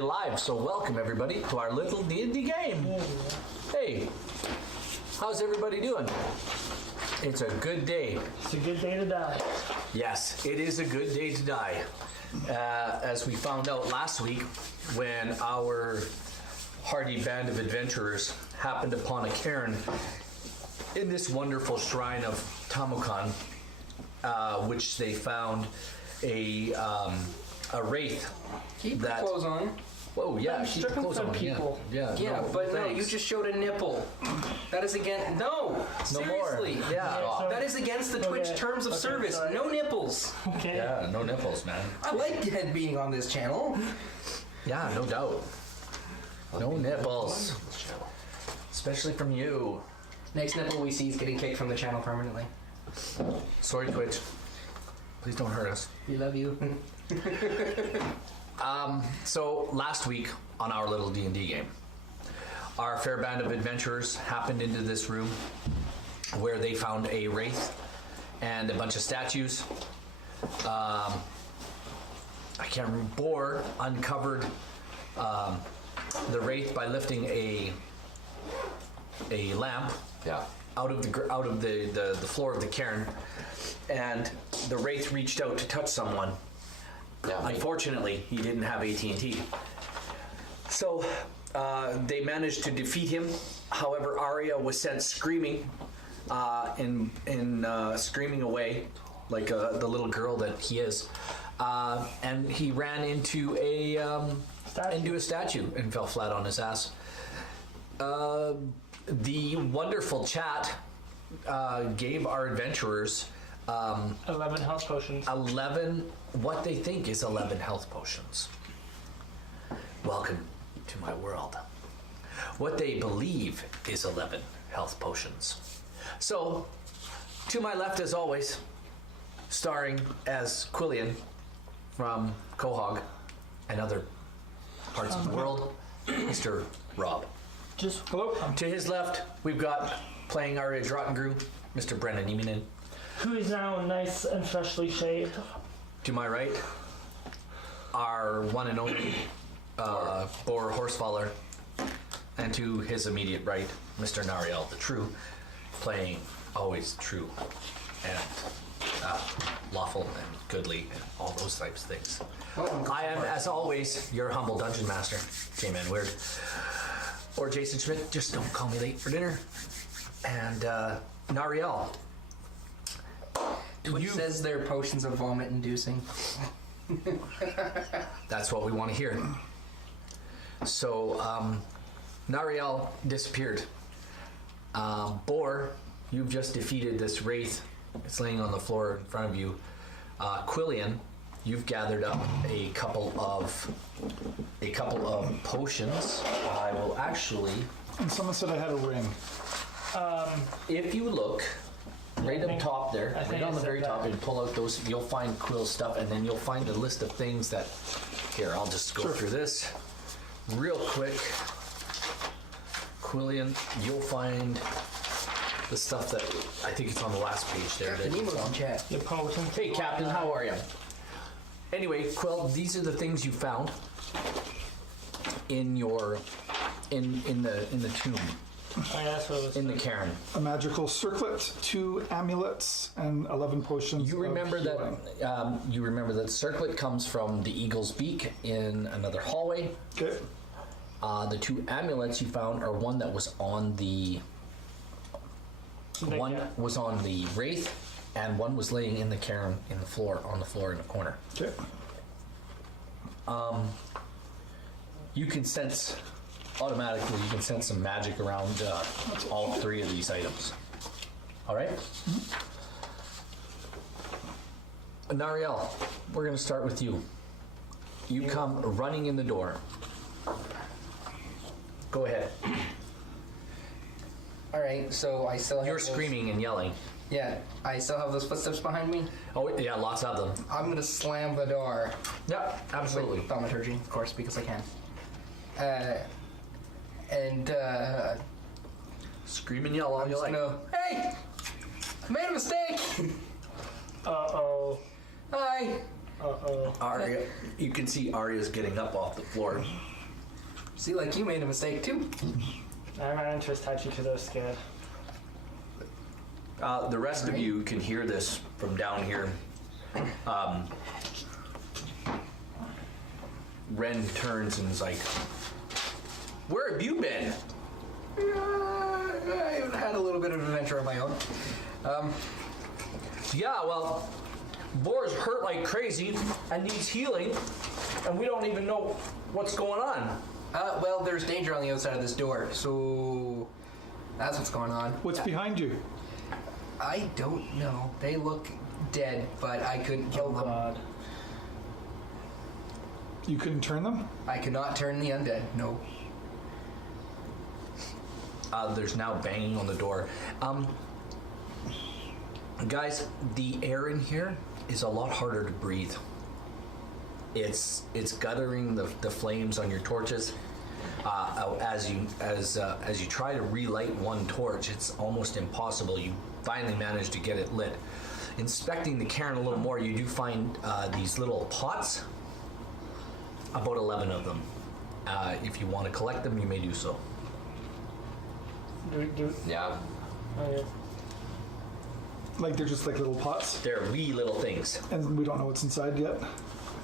Live, so welcome everybody to our little D&D game. Hey, how's everybody doing? It's a good day. It's a good day to die. Yes, it is a good day to die. As we found out last week when our hardy band of adventurers happened upon a cairn in this wonderful shrine of tamoachan, which they found a wraith. Keep that, your clothes on. Whoa, yeah, I'm keep your stripping clothes some on. people. Yeah, Yeah, no, but no, thanks. you just showed a nipple. That is against. No, seriously. more. Yeah. so- That is against the Twitch Okay, terms of okay, service. sorry. No nipples. Okay. Yeah, no nipples, man. I like being on this channel. Yeah, no doubt. No nipples. Especially from you. Next nipple we see is getting kicked from the channel permanently. Sorry, Twitch. Please don't hurt us. We love you. So last week on our little D&D game, our fair band of adventurers happened into this room where they found a wraith and a bunch of statues. I can't remember. Boar uncovered the wraith by lifting a lamp out of the floor of the cairn, and the wraith reached out to touch someone. Unfortunately, he didn't have AT&T. So they managed to defeat him. However, Arya was sent screaming, screaming away, like the little girl that he is, and he ran into a statue and fell flat on his ass. The wonderful chat gave our adventurers 11 health potions. 11, what they think is 11 health potions. Welcome to my world. What they believe is 11 health potions. So, to my left as always, starring as Quillian from Quahog and other parts of the world, Mr. Rob. Just hello. To his left, we've got playing our Drottengru, Mr. Brennan Eminen. Who is now nice and freshly shaved. To my right, our one and only Boar Horsefaller, and to his immediate right, Mr. Nariel the True, playing always true and lawful and goodly and all those types of things. I am, as always, your humble dungeon master, J-Man Weird, or Jason Schmidt. Just don't call me late for dinner. And Nariel. Twitch says they're potions of vomit inducing. That's what we want to hear. So, Nariel disappeared. Boar, you've just defeated this wraith. It's laying on the floor in front of you. Quillian, you've gathered up a couple of potions. I will actually, And someone said I had a ring. if you look right up top there, I think right on I the said very that. top, and pull out those, you'll find Quill's stuff, and then you'll find a list of things that. Here, I'll just go through this real quick. Quillian, you'll find the stuff that I think it's on the last page there. The Nemo's in chat. The potion. Hey, Captain, how are you? Anyway, Quill, these are the things you found in your in the tomb, That's what it was. in the cairn. A magical circlet, 2 amulets, and 11 potions. You of remember healing. that? You remember that circlet comes from the eagle's beak in another hallway. Okay. The 2 amulets you found are one that was on the wraith, and one was laying in the cairn on the floor in the corner. Okay. You can sense automatically. You can sense some magic around all 3 of these items. All right. Nariel, we're going to start with you. You come running in the door. Go ahead. Alright, so I still have You're those- screaming and yelling. Yeah, I still have those footsteps behind me. Oh yeah, lots of them. I'm gonna slam the door. Yeah, absolutely. With thaumaturgy, of course, because I can. Scream and yell all I'm you just like. gonna, hey! I made a mistake! Uh-oh. Hi! Uh-oh. Arya, you can see Arya's getting up off the floor. See, like you made a mistake too. I ran into a statue because I was scared. The rest of you can hear this from down here. Ren turns and is like, "Where have you been?" I've had a little bit of an adventure of my own. Yeah, well, Boar's hurt like crazy and needs healing, and we don't even know what's going on. Well, there's danger on the outside of this door, so that's what's going on. What's behind you? I don't know. They look dead, but I couldn't kill them. God. You couldn't turn them? I cannot turn the undead. No. There's now banging on the door. Guys, the air in here is a lot harder to breathe. It's guttering the flames on your torches. As you try to relight one torch, it's almost impossible. You finally manage to get it lit. Inspecting the cairn a little more, you do find these little pots. About 11 of them. If you want to collect them, you may do so. Yeah. Oh, yeah. Like they're just like little pots, They're wee little things. and we don't know what's inside yet.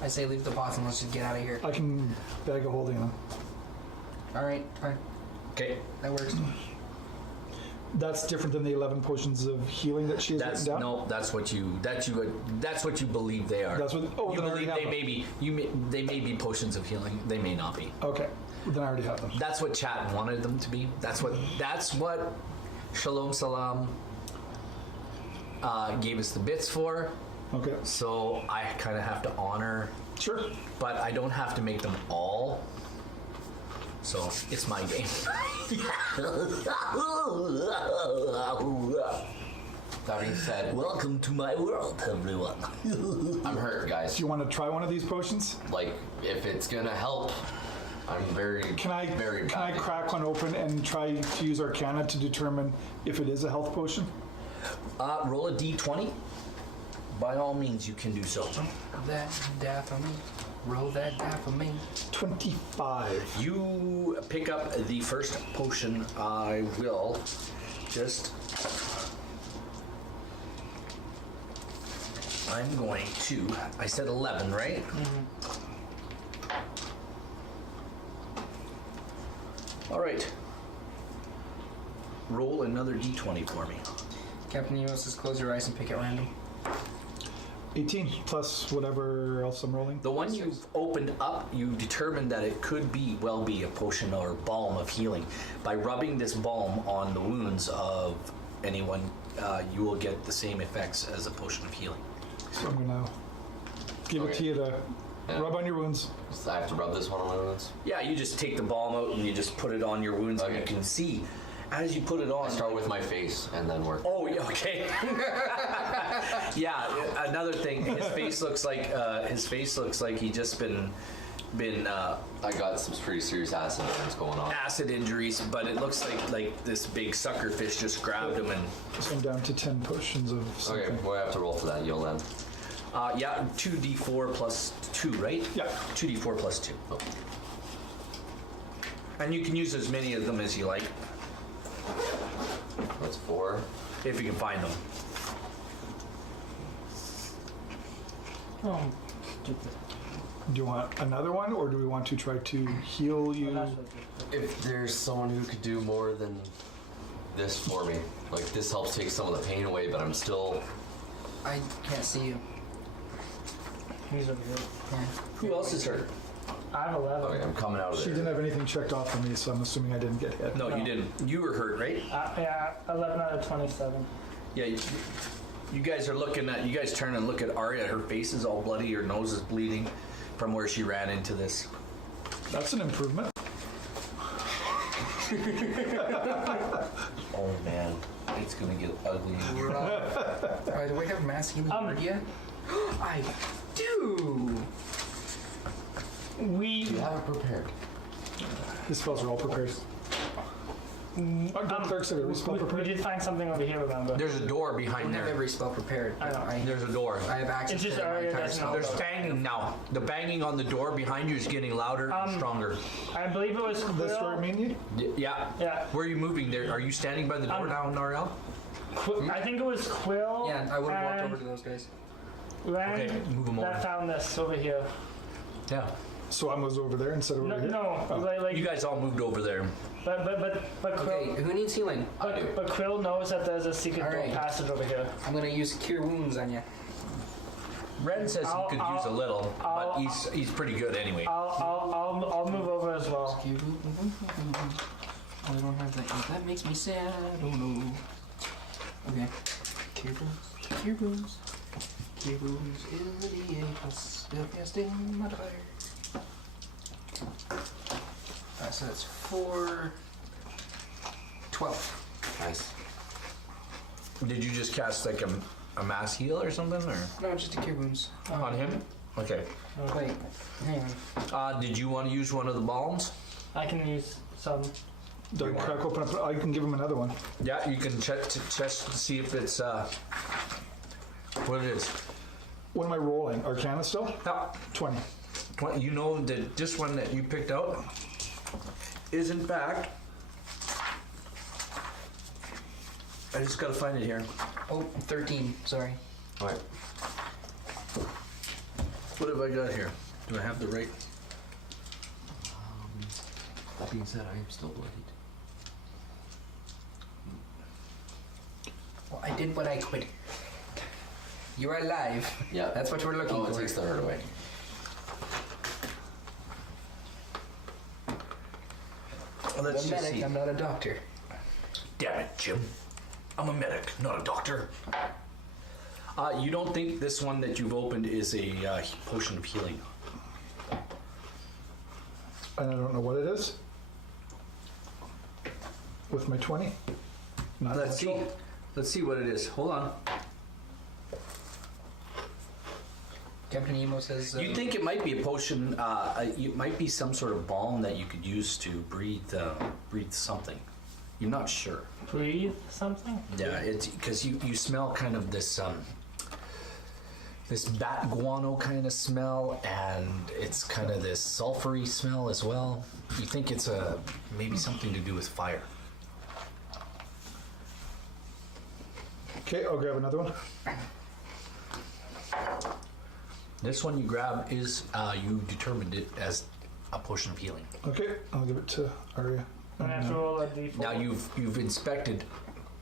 I say leave the pots and let's just get out of here. I can bag a holding them. All right, fine. Okay. That works. That's different than the 11 potions of healing that she has That's written down. no. That's what you believe they are. That's what. Oh, You then I already believe have they them. may be. They may be potions of healing. They may not be. Okay, then I already have them. That's what chat wanted them to be. That's what Shalom Salam gave us the bits for. Okay, So I kind of have to honor, sure. but I don't have to make them all. So it's my game. That being said, Welcome to my world, everyone. I'm hurt, guys. Do you want to try one of these potions? Like, if it's gonna help, I'm very, Can I very can I bad. crack one open and try to use Arcana to determine if it is a health potion? Roll a d20. By all means, you can do so. That die for me. Roll that die for me. 25. You pick up the first potion. I will just. I'm going to. I said 11, right? All right. Roll another d20 for me. Captain Nemo says close your eyes and pick at random. 18 plus whatever else I'm rolling. The one you've opened up, you determined that it could be a potion or balm of healing. By rubbing this balm on the wounds of anyone, you will get the same effects as a potion of healing. So I'm gonna give it to Okay. you to Yeah. rub on your wounds. So I have to rub this one on my wounds. Yeah, you just take the balm out and you just put it on your wounds, and you Okay. can see as you put it on. I start with my face and then work. Oh, yeah, okay. Yeah, another thing. His face looks like he just been I got some pretty serious acid burns going on. acid injuries, but it looks like this big sucker fish just grabbed him and So I'm down to 10 potions of something. Okay, well, I have to roll for that. You'll then. yeah, 2d4 plus 2, right? Yeah. 2d4 plus 2. Oh. And you can use as many of them as you like, That's 4. if you can find them. Oh, stupid. Do you want another one, or do we want to try to heal you? That's what I did. If there's someone who could do more than this for me, like this helps take some of the pain away, but I'm still. I can't see you. He's over here. Yeah. Who else is hurt? I have 11. Okay, I'm coming out of She there. didn't have anything checked off for me, so I'm assuming I didn't get hit. No, you didn't. You were hurt, right? Yeah, 11 out of 27. Yeah. You guys are looking at. You guys turn and look at Arya. Her face is all bloody. Her nose is bleeding from where she ran into this. That's an improvement. Oh man, it's gonna get ugly. Do we have mass healing word yet? I do. We Do you have it prepared? The spells are all prepared. Don't clerks have every spell We prepared? did find something over here, remember? There's a door I behind don't have there. every spell prepared. I know. There's a door. I have access It's just to my Arya entire doesn't spell. know. There's banging now. The banging on the door behind you is getting louder and stronger. I believe it was This door Quill. mean you? Yeah. Yeah. Where are you moving there? Are you standing by the door now, Nariel? I think it was Quill. Yeah, I would have walked and over to those guys. Ren Okay, move 'em over. that found this over here. Yeah. So I was over there instead of over No, here? no, Oh. like, You guys all moved over there. but Quill, Okay, who needs healing? I do. but Quill knows that there's a secret door Alright. passage over here. I'm gonna use Cure Wounds on you. Ren says he could use a little, but I'll- he's pretty good anyway. I'll move over as well. Cure Wounds. I don't have that. That makes me sad. Oh no. Okay. Cure Wounds. Cure Wounds. Cure Wounds. Ability A plus spellcasting modifier. So that's 4. 12. Nice. Did you just cast like a mass heal or something, or No, just a Cure Wounds. on him? Okay. Wait, hang on. Did you want to use one of the balms? I can use some. Don't crack open up. I can give him another one. Yeah, you can check to see if it's what it is. What am I rolling? Arcana still? Yeah. 20. You know that this one that you picked out is in fact. I just gotta find it here. Oh, 13. Sorry. All right. What have I got here? Do I have the right? That being said, I am still bloodied. Well, I did what I could. You are alive. Yeah. That's what we're looking Oh, it for. takes the hurt away. Well, let's I'm a just medic, see. I'm not a doctor. Damn it, Jim. I'm a medic, not a doctor. You don't think this one that you've opened is a potion of healing? And I don't know what it is. With my 20. Not Let's much. see. Let's see what it is. Hold on. Captain Emo says. You think it might be a potion? It might be some sort of balm that you could use to breathe something. You're not sure. Breathe something? Yeah, it's because you smell kind of this this bat guano kind of smell, and it's kind of this sulfury smell as well. You think it's maybe something to do with fire. Okay, I'll grab another one. This one you grab is you determined it as a potion of healing. Okay, I'll give it to Arya. I have to roll a d4. Now you've inspected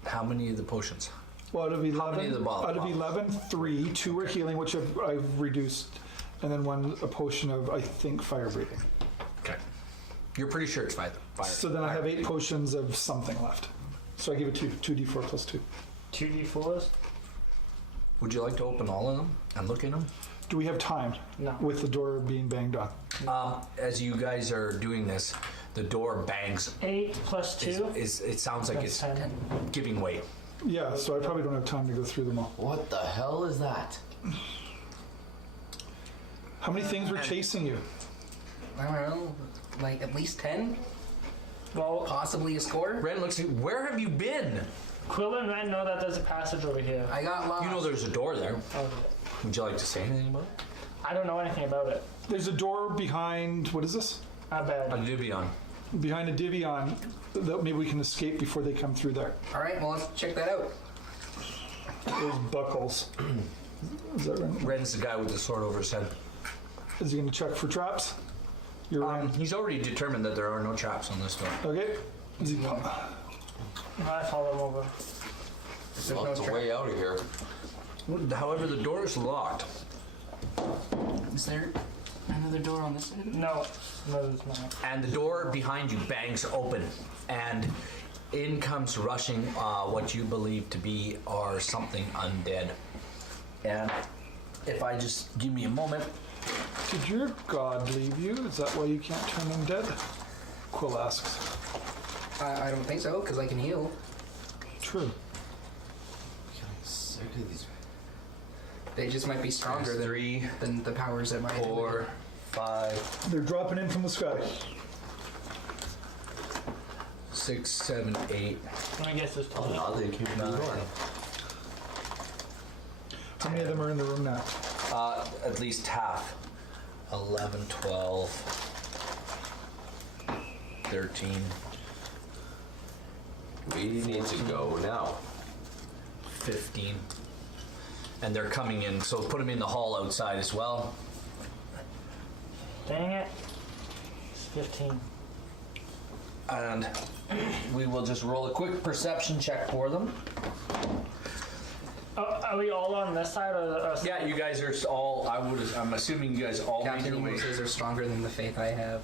how many of the potions? Well, out of 11, many of the bottles? out of 11, 3, 2 are healing, which I've reduced, and then one a potion of, I think, fire breathing. Okay. You're pretty sure it's fire. So then I have 8 potions of something left. So I give it 2d4 plus 2. 2d4s? Would you like to open all of them and look in them? Do we have time? No. With the door being banged on. As you guys are doing this, the door bangs. 8 plus 2? It sounds like That's it's 10. giving way. Yeah, so I probably don't have time to go through them all. What the hell is that? How many things were chasing you? I don't know, like at least 10? Well, Possibly a score? Ren looks at you. Where have you been? Quill and Ren know that there's a passage over here. I got lost. You know there's a door there. Okay. Would you like to say anything about it? I don't know anything about it. There's a door behind, what is this? I A bet. Divion. Behind a Divion that maybe we can escape before they come through there. Alright, well, let's check that out. Those buckles. Is that right? Ren's the guy with the sword over his head. Is he going to check for traps? You're right. He's already determined that there are no traps on this door. Okay. Is he, I follow him over. There's Well, no it's a trap. way out of here. However, the door is locked. Is there another door on this side? No, there's not. And the door behind you bangs open, and in comes rushing what you believe to be or something undead. And if I just give me a moment, did your god leave you? Is that why you can't turn them dead? Quill asks. I don't think so, because I can heal. True. Sick of these. They just might be stronger than, 3, than the powers that might. 4, 5, They're dropping in from the sky. 6, 6, 7, 8. I guess there's Oh 12. no, they came from the door. How many of them are in the room now? At least half. 11, 12, 13, We need to go now. 15. And they're coming in, so put them in the hall outside as well. Dang it. It's 15. And we will just roll a quick perception check for them. Oh, are we all on this side or Yeah, you guys are all, I'm assuming you guys all made Captain your way. Emotions are stronger than the faith I have.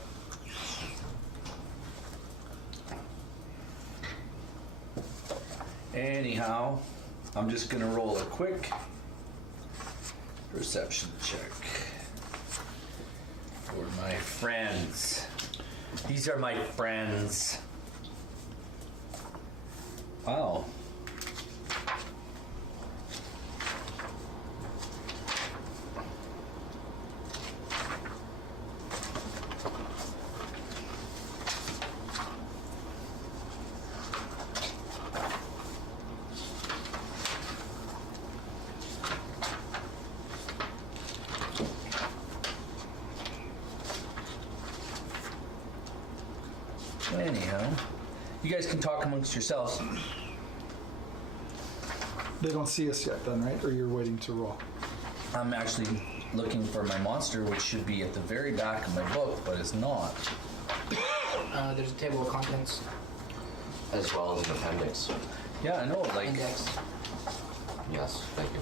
Anyhow, I'm just gonna roll a quick perception check for my friends. These are my friends. Wow. Anyhow, you guys can talk amongst yourselves. They don't see us yet then, right? Or you're waiting to roll? I'm actually looking for my monster, which should be at the very back of my book, but it's not. There's a table of contents. As well as an appendix. Yeah, I know, like, Index. Yes, thank you.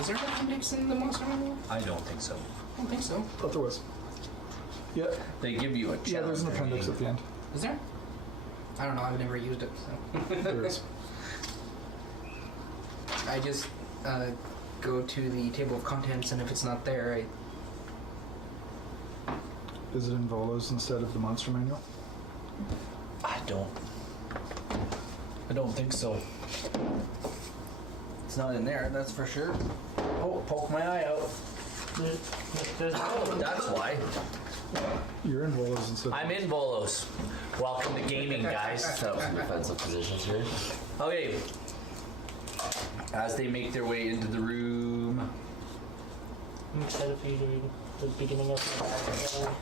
Is there an appendix in the monster manual? I don't think so. I don't think so. Thought there was. Yeah, They give you a challenge. yeah. There's an appendix at the end. Is there? I don't know. I've never used it, so There is. I just go to the table of contents, and if it's not there, Is it in Volos instead of the monster manual? I don't think so. It's not in there, that's for sure. Oh, poke my eye out. there's Oh, that's why. You're in Volos instead. I'm in Volos. Welcome to gaming, guys. Set up some defensive positions here. Okay. As they make their way into the room, I'm excited for you to read the beginning of the back.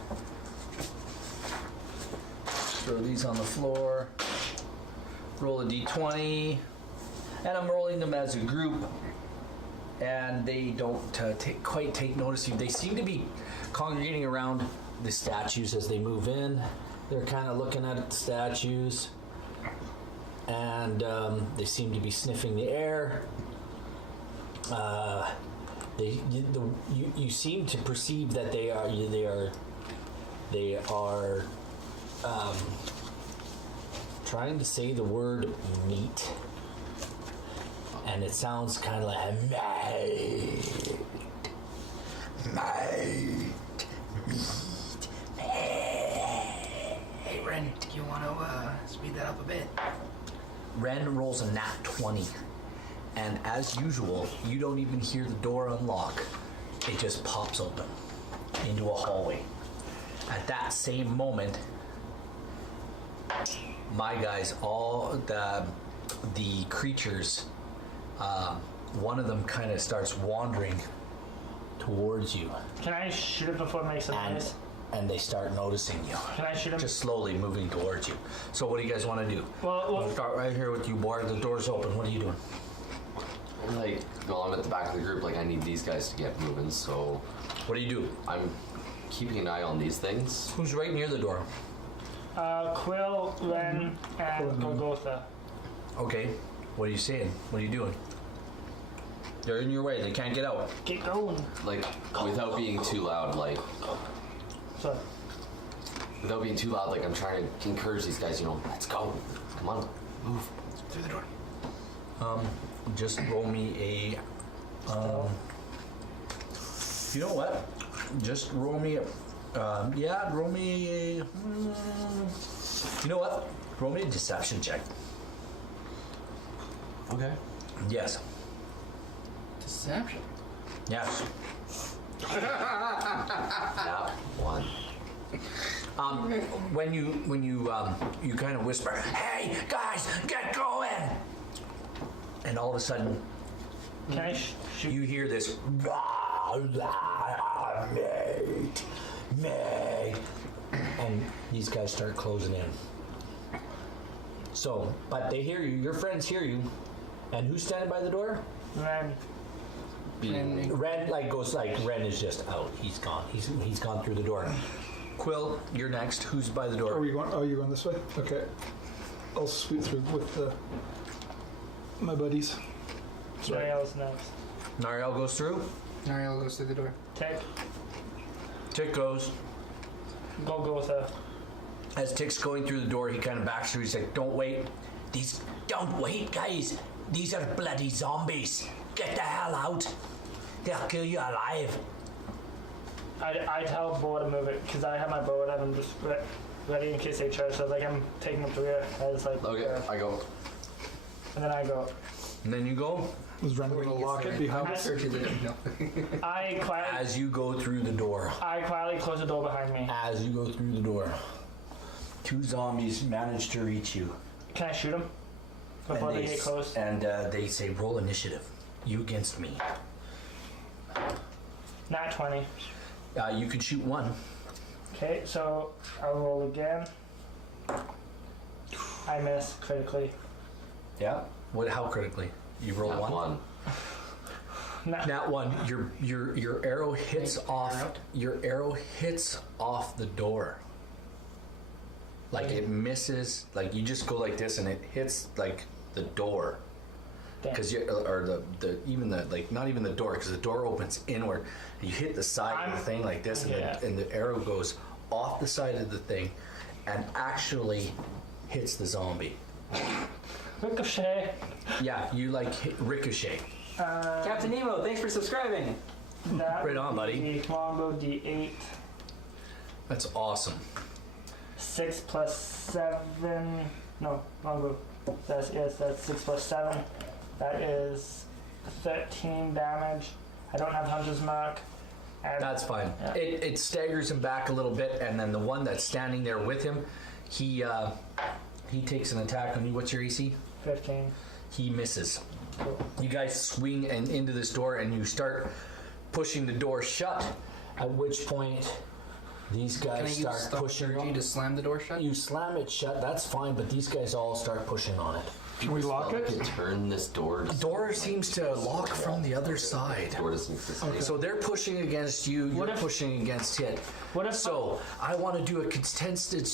throw these on the floor, roll a d20, and I'm rolling them as a group. And they don't quite take notice of you. They seem to be congregating around the statues as they move in. They're kind of looking at the statues, and they seem to be sniffing the air. You seem to perceive that they are trying to say the word meat. And it sounds kind of like mate. hey, Ren, do you want to speed that up a bit? Ren rolls a nat 20. And as usual, you don't even hear the door unlock. It just pops open into a hallway. At that same moment, my guys, all the creatures, one of them kind of starts wandering towards you, Can I shoot it before it makes a and noise? they start noticing you, Can I shoot him? just slowly moving towards you. So what do you guys want to do? Well, I'll start right here with you, boy. The door's open. What are you doing? Like, well, I'm at the back of the group. Like, I need these guys to get moving, so What do you do? I'm keeping an eye on these things. Who's right near the door? Quill, Ren, and Quill, Golgotha. Okay. What are you saying? What are you doing? They're in your way. They can't get out. Get going. Like, without being too loud. Like, So, without being too loud. Like, I'm trying to encourage these guys. You know, let's go. Come on, move through the door. Just roll me a. You know what? Just roll me a. Roll me a. You know what? Roll me a deception check. Okay. Yes. Deception. Yes. Nat 1. When you kind of whisper, "Hey guys, get going!" and all of a sudden Can I shoot? you hear this, mate, and these guys start closing in. So, but they hear you. Your friends hear you. And who's standing by the door? Ren. Ren Ren is just out. He's gone. He's gone through the door. Quill, you're next. Who's by the door? Are we going? Oh, you're going this way. Okay. I'll sweep through with my buddies. Nariel's next. Nariel goes through. Nariel goes through the door. Tick goes. Go with her. As Tick's going through the door, he kind of backs through. He's like, "Don't wait. Don't wait, guys. These are bloody zombies. Get the hell out. They'll kill you alive." I tell Bo to move it because I have my bow and I'm just ready in case they charge. So like I'm taking up the rear. I just like Okay, I go. and then I go. And then you go. Is Ren going to lock it behind us? No. I quietly As you go through the door. close the door behind me. As you go through the door, two zombies manage to reach you. Can I shoot them before they get close? And they say, "Roll initiative. You against me." Nat 20. You can shoot one. Okay, so I'll roll again. I miss critically. Yeah. What? How critically? You roll Nat one. 1. Nat one. Your arrow hits off. Your arrow hits off the door. Like it misses. Like you just go like this, and it hits like the door. Because not even the door, because the door opens inward. You hit the side of the thing like this, and the arrow goes off the side of the thing, and actually hits the zombie. Ricochet. Yeah, you like hit ricochet. Captain Nemo, thanks for subscribing. That Right on, buddy. Longbow D8. That's awesome. 6 plus 7. No, longbow. That's 6 plus 7. That is 13 damage. I don't have Hunter's Mark. And That's fine. Yeah. It staggers him back a little bit, and then the one that's standing there with him, he takes an attack on you. What's your AC? 15. He misses. You guys swing and into this door, and you start pushing the door shut. At which point, these Can I guys use start pushing. thaumaturgy to slam the door shut? You slam it shut. That's fine, but these guys all start pushing on it. Can we lock Well, I it? can turn this door. The door seems to lock from the other side. Door doesn't exist. So they're pushing against you. You're pushing against it. What if So I want to do a contested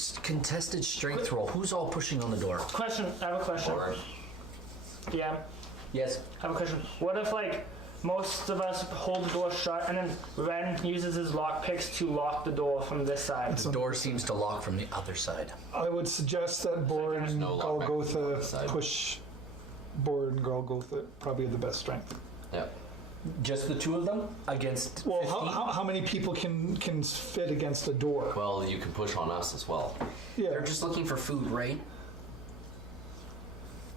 strength roll. Who's all pushing on the door? Question. I have a question. Or DM. Yes. I have a question. What if like most of us hold the door shut and then Ren uses his lock picks to lock the door from this side? The door seems to lock from the other side. I would suggest that Bor and no lockback on the Golgotha side. push. Bor and Golgotha probably have the best strength. yeah. Just the two of them against. Well, 15? how many people can fit against a door? Well, you can push on us as well. Yeah, They're just looking for food, right?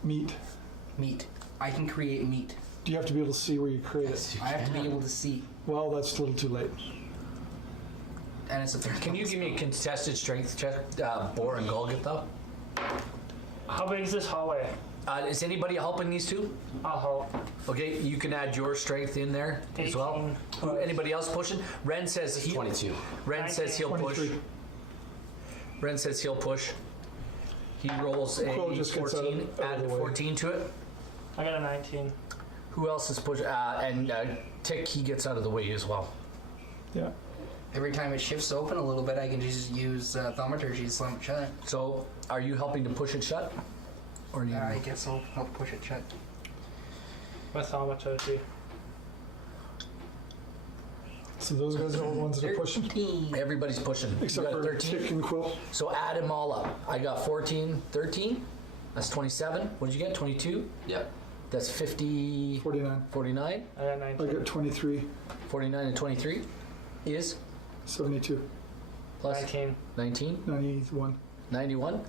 meat. Meat. I can create meat. Do you have to be able to see where you create it? I have to be able to see. Well, that's a little too late. And it's a third. Can you give me a contested strength check, Bor and Golgotha? How big is this hallway? Is anybody helping these two? I'll help. Okay, you can add your strength in there as well. 18. Who, anybody else pushing? Ren says he. 22. Ren says he'll push. 23. Ren says he'll push. He rolls a Quill just gets 14. out of Add the a way. 14 to it. I got a 19. Who else is pushing? And Tick, he gets out of the way as well. Yeah. Every time it shifts open a little bit, I can just use thaumaturgy to slam it shut. So, are you helping to push it shut? Or do you? I guess I'll help push it shut. With thaumaturgy. So those guys are all the ones that are pushing, 13. Everybody's pushing. except you got for 13. Tick and Quill. So add them all up. I got 14, 13. That's 27. What did you get? 22. Yep. That's 50. 49. 49. I got I 19. got 23. 49 and 23 is 72. plus 19. 19. 91. 91.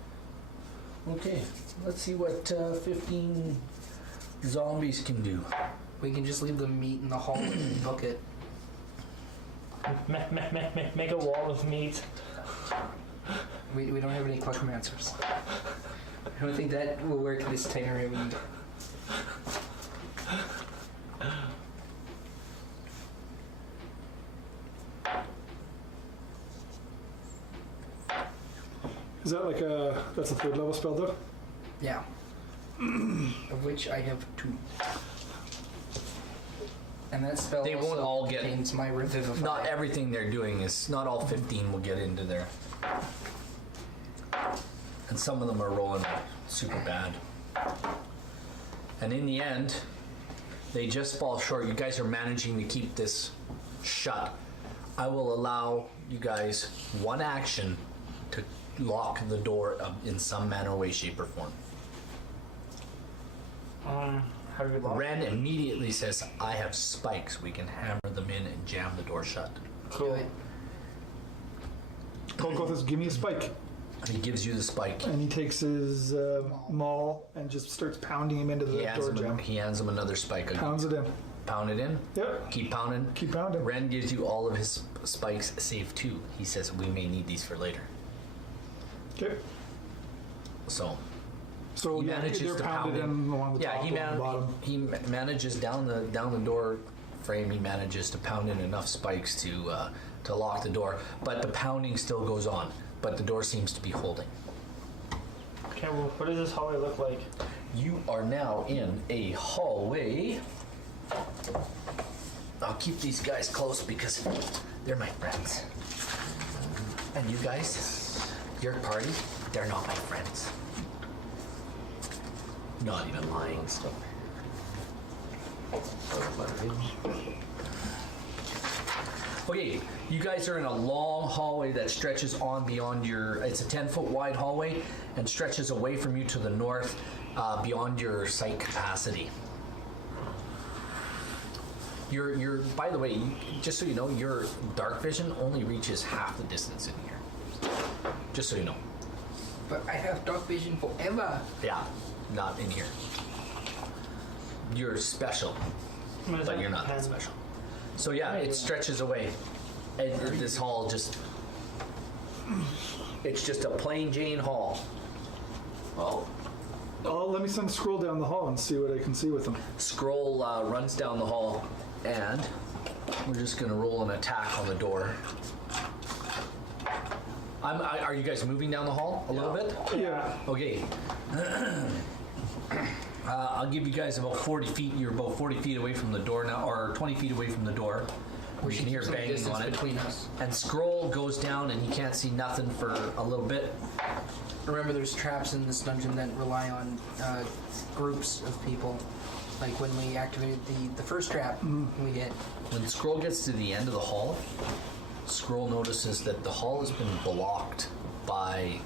Okay, let's see what 15 zombies can do. We can just leave the meat in the hall and cook it. Make a wall of meat. We don't have any Cluckomancers. I don't think that will work in this tiny room. Is that like that's a 3rd level spell though? Yeah. Of which I have 2. And that spell They won't also all get- contains my Revivify. Not everything they're doing is, not all 15 will get into there. And some of them are rolling super bad. And in the end, they just fall short. You guys are managing to keep this shut. I will allow you guys 1 action to lock the door in some manner, way, shape, or form. How do we lock? Ren immediately says, I have spikes. We can hammer them in and jam the door shut. Cool. Coco says, give me a spike. He gives you the spike. And he takes his maul and just starts pounding him into the door jam. He hands him another spike. Pounds it in. Pound it in. Yep. Keep pounding. Keep pounding. Ren gives you all of his spikes, save 2. He says, we may need these for later. Okay. So So he yeah, manages they're to pounded pound in along the top, along the bottom. he manages down the door frame. He manages to pound in enough spikes to lock the door, but the pounding still goes on. But the door seems to be holding. Okay, well, what does this hallway look like? You are now in a hallway. I'll keep these guys close because they're my friends. And you guys, your party, they're not my friends. Not even lying. Okay, you guys are in a long hallway that stretches on beyond it's a 10-foot wide hallway and stretches away from you to the north beyond your sight capacity. By the way, just so you know, your dark vision only reaches half the distance in here. Just so you know. But I have dark vision forever. Yeah, not in here. You're special, What is but that? you're not that 10. special. So yeah, it stretches away. And this hall it's just a plain Jane hall. Well, Oh, let me send Scroll down the hall and see what I can see with him. Scroll runs down the hall, and we're just gonna roll an attack on the door. Are you guys moving down the hall a little bit? Yeah. Okay. I'll give you guys about 40 feet. You're about 40 feet away from the door now, or 20 feet away from the door. You can hear Some banging distance on it. between us. And Scroll goes down, and he can't see nothing for a little bit. Remember, there's traps in this dungeon that rely on groups of people. Like when we activated the first trap, we hit. When Scroll gets to the end of the hall, Scroll notices that the hall has been blocked by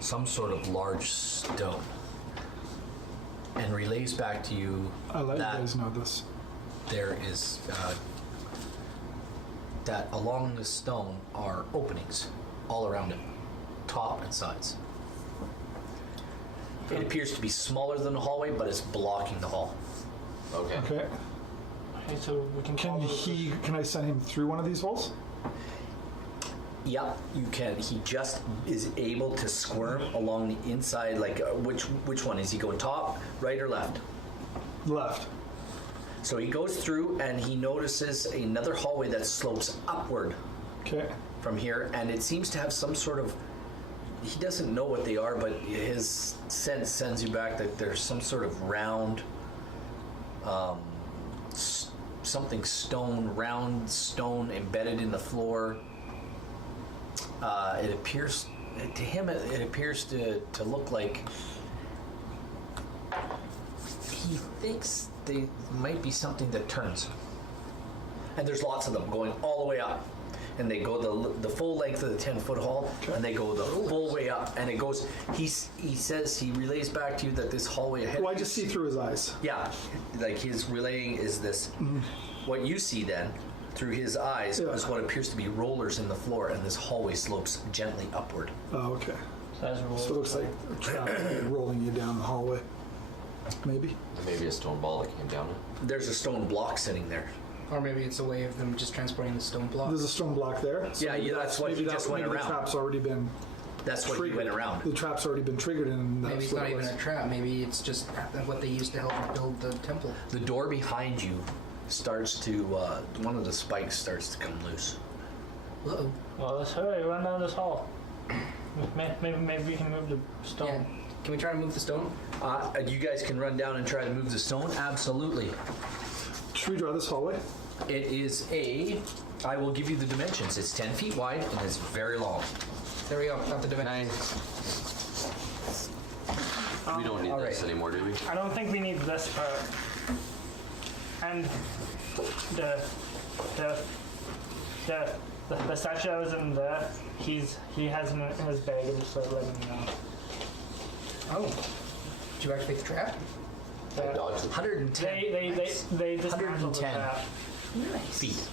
some sort of large stone, and relays back to you I let you that guys know this. there is that along the stone are openings all around it, top and sides. It appears to be smaller than the hallway, but it's blocking the hall. okay. Okay. Okay, so we can Can follow can I send him through one of these holes? Yep, you can. He just is able to squirm along the inside. Like which one is he going? Top, right, or left? Left. So he goes through and he notices another hallway that slopes upward Okay. from here, and it seems to have some sort of. He doesn't know what they are, but his sense sends you back that there's some sort of round, something stone, round stone embedded in the floor. It appears to him. It appears to look like he thinks they might be something that turns. And there's lots of them going all the way up. And they go the full length of the 10-foot hall, and they go the full way up. And it goes, he says, he relays back to you that this hallway ahead. Well, I just see through his eyes. Yeah, like his relaying is this. What you see then, through his eyes, is what appears to be rollers in the floor, and this hallway slopes gently upward. Oh, okay. That's So it looks like a trap rolling you down the hallway. Maybe. Maybe a stone ball that came down it. There's a stone block sitting there. Or maybe it's a way of them just transporting the stone block. There's a stone block there. So Yeah, maybe that's what maybe you just went maybe around. The trap's already been That's what you triggered. went around. The trap's already been triggered, and that's Maybe it's what not it even was. a trap. Maybe it's just what they used to help build the temple. The door behind you starts to, one of the spikes starts to come loose. Uh-oh. Well, let's hurry. Run down this hall. Maybe we can move the stone. Yeah. Can we try to move the stone? You guys can run down and try to move the stone? Absolutely. Should we draw this hallway? It is I will give you the dimensions. It's 10 feet wide and it's very long. There we go. Got the dimension. We don't need All this right. anymore, do we? I don't think we need this part. And the sachet was in there. He has him in his bag. I just started letting him know. Oh. Did you activate the trap? I dodged it. 110 They dismantled the 110. trap. feet.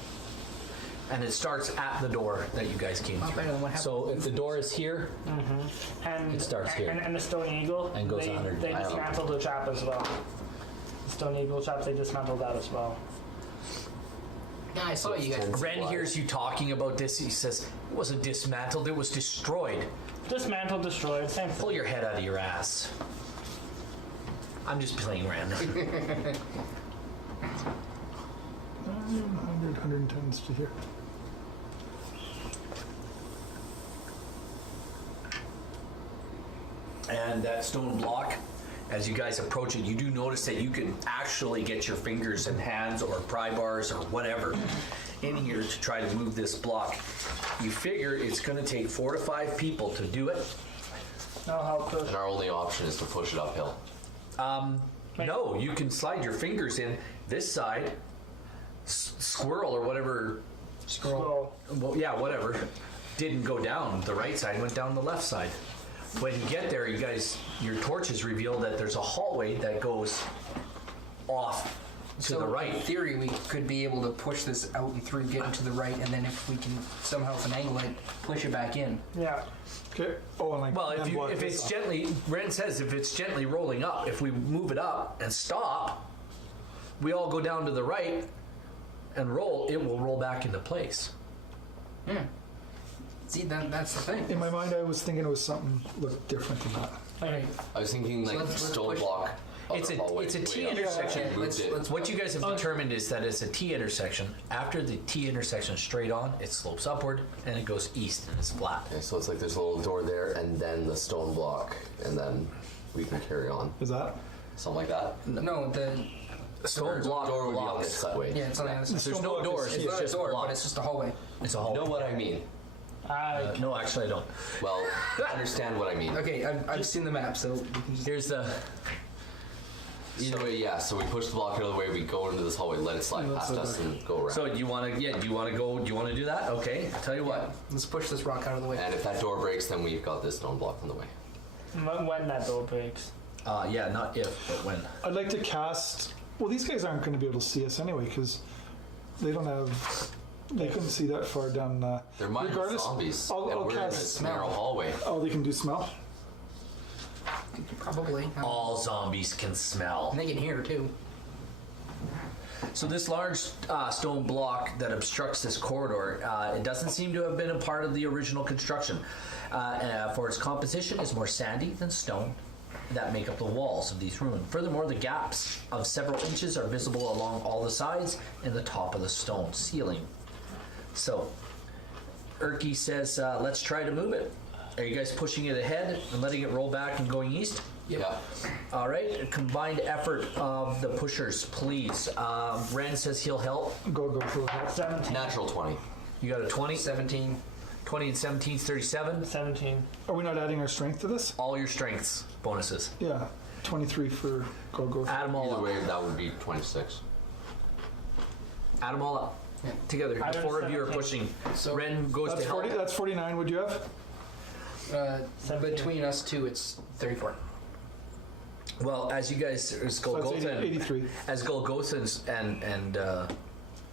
And it starts at the door that you guys came Not through. better than what happened. So if the door is here, And It starts here. And the stone eagle, And goes they 100. they dismantled the trap as well. The stone eagle trap, they dismantled that as well. Yeah, I saw you guys. Ren hears you talking about this. He says, it wasn't dismantled, it was destroyed. Dismantled, destroyed, same thing. Pull your head out of your ass. I'm just playing Ren. 100, 110s to here. And that stone block, as you guys approach it, you do notice that you can actually get your fingers and hands or pry bars or whatever in here to try to move this block. You figure it's going to take 4 to 5 people to do it. No help push. And our only option is to push it uphill. No, you can slide your fingers in this side. Squirrel or whatever, Scroll. well, yeah, whatever, didn't go down the right side, went down the left side. When you get there, you guys, your torches reveal that there's a hallway that goes off to So the in right. theory, we could be able to push this out and through, get into the right, and then if we can somehow finagle it, push it back in. Yeah. Okay. Oh, and like Well, then block if this it's off. gently, Ren says if it's gently rolling up, if we move it up and stop, we all go down to the right and roll, it will roll back into place. See, that's the thing. In my mind, I was thinking it was something looked different than that. Alright. I was thinking So like let's stone push- block. It's other a hallway, T way up. intersection. Okay, Moved it. let's What you guys have determined is that it's a T intersection. After the T intersection straight on, it slopes upward and it goes east and it's flat. Okay, so it's like there's a little door there and then the stone block and then we can carry on. Is that? Something like that. No, the Stone block Door would be on this blocks. side. yeah, it's on the other side. There's Stone no block is- doors. It's It's not a just door, but blocks. it's just a hallway. It's a You hall. know what I mean? No, actually, I don't. Well, understand what I mean. Okay, I've seen the map, so we can just... Here's the. Either way, yeah. So we push the block out of the way. We go into this hallway, let it slide past us, and go around. So do you want to? Yeah. Do you want to go? Do you want to do that? Okay. I'll tell you what. Let's push this rock out of the way. And if that door breaks, then we've got this stone block on the way. When that door breaks. Yeah. Not if, but when. I'd like to cast. Well, these guys aren't going to be able to see us anyway because they don't have. They couldn't see that far down. They're mindless regardless, zombies, I'll and we're in cast this narrow hallway. Oh, they can do smell. Probably. All zombies can smell. And they can hear, too. So this large stone block that obstructs this corridor, it doesn't seem to have been a part of the original construction. For its composition, is more sandy than stone that make up the walls of these rooms. Furthermore, the gaps of several inches are visible along all the sides and the top of the stone ceiling. So, Erky says, let's try to move it. Are you guys pushing it ahead and letting it roll back and going east? Yeah. All right, a combined effort of the pushers, please. Ren says he'll help. Go for that. 17. Natural 20. You got a 20? 17. 20 and 17 is 37. 17. Are we not adding our strength to this? All your strengths bonuses. Yeah, 23 for go. Add them all Either up. way, that would be 26. Add them all up. Yeah. Together. I The got 4 of you are 17. pushing. So Ren goes That's to help. 40. That's 49. Would you have? 17. Between us two, it's 34. Well, as you guys, as So that's Golgotha, 83. as Golgotha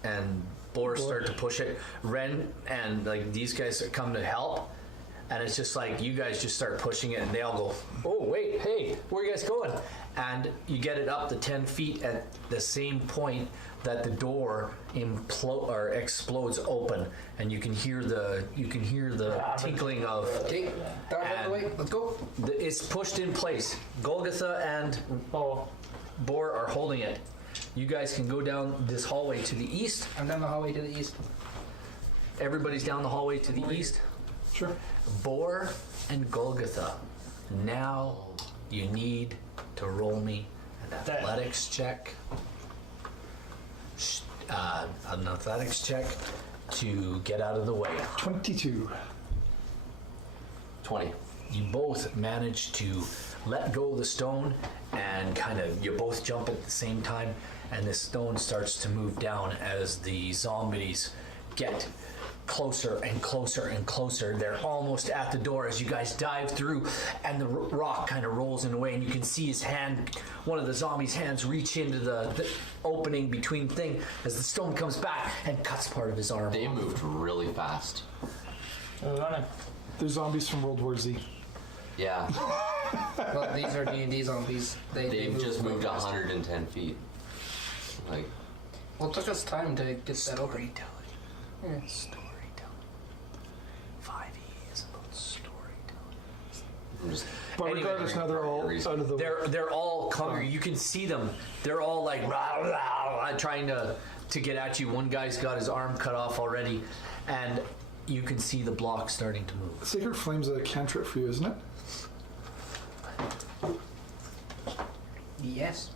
and Boris start to push it, Ren and like these guys come to help. And it's just like you guys just start pushing it, and they all go, "Oh wait, hey, where are you guys going?" And you get it up to 10 feet at the same point that the door explodes open, and you can hear the tinkling of. Okay, that out of the way. Let's go. It's pushed in place. Golgotha and Bor are holding it. You guys can go down this hallway to the east. I'm down the hallway to the east. Everybody's down the hallway to the east. Sure. Bor and Golgotha. Now you need to roll me an athletics check. An athletics check to get out of the way. 22. 20. You both manage to let go of the stone, and you both jump at the same time, and the stone starts to move down as the zombies get closer and closer and closer. They're almost at the door as you guys dive through, and the rock kind of rolls in the way, and you can see his hand, one of the zombies' hands, reach into the opening between thing as the stone comes back and cuts part of his arm. They moved really fast. We're running. They're zombies from World War Z. Yeah. Well, these are D&D zombies. They've just really moved fast. 110 feet. Like, Well, it took us time to get that over. Yeah. Storytelling. 5e is about storytelling. I'm just But Anyway, regardless, now they're all out of the way. They're all hungry. You can see them. They're all like rah, rah, rah, trying to get at you. One guy's got his arm cut off already, and you can see the block starting to move. Sacred Flame's a cantrip for you, isn't it? Yes.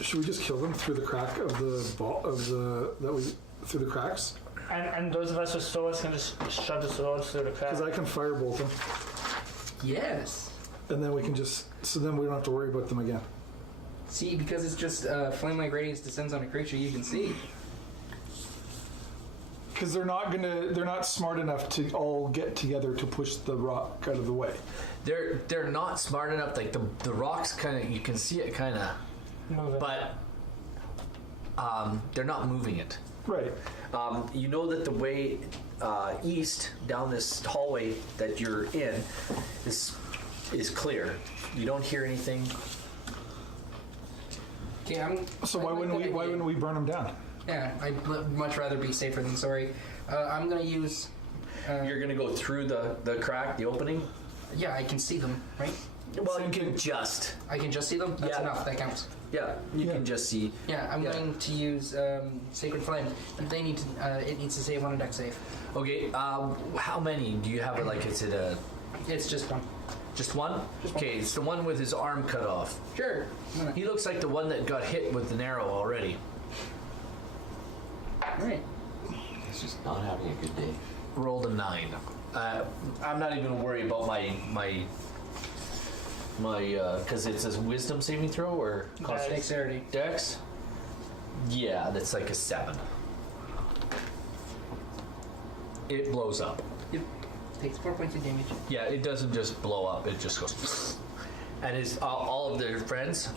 Should we just kill them through the crack of the through the cracks? And those of us with swords can just shove the swords through the crack. Because I can firebolt them, Yes. and then we can then we don't have to worry about them again. See, because it's just flame-like radiance descends on a creature you can see. Because they're not smart enough to all get together to push the rock out of the way. They're not smart enough. Like the rocks you can see it Move it. but they're not moving it. Right. You know that the way east down this hallway that you're in is clear. You don't hear anything. Okay, So why wouldn't we burn them down? Yeah, I'd much rather be safer than sorry. I'm gonna use. You're gonna go through the crack, the opening. Yeah, I can see them, right? Well, you can just. I can just see them. That's Yeah. enough. That counts. Yeah, you can just see. Yeah, I'm going to use Sacred Flame. And they need to. It needs to save on a deck save. Okay. How many do you have? Is it It's just one. just one? Okay, it's the one with his arm cut off. Sure. He looks like the one that got hit with an arrow already. All right. He's just not having a good day. Rolled a 9. I'm not even gonna worry about my because it's a wisdom saving throw or Dex. Dexterity. dex. Yeah, that's like a 7. It blows up. Yep. Takes 4 points of damage. Yeah, it doesn't just blow up. It just goes. And his all of their friends,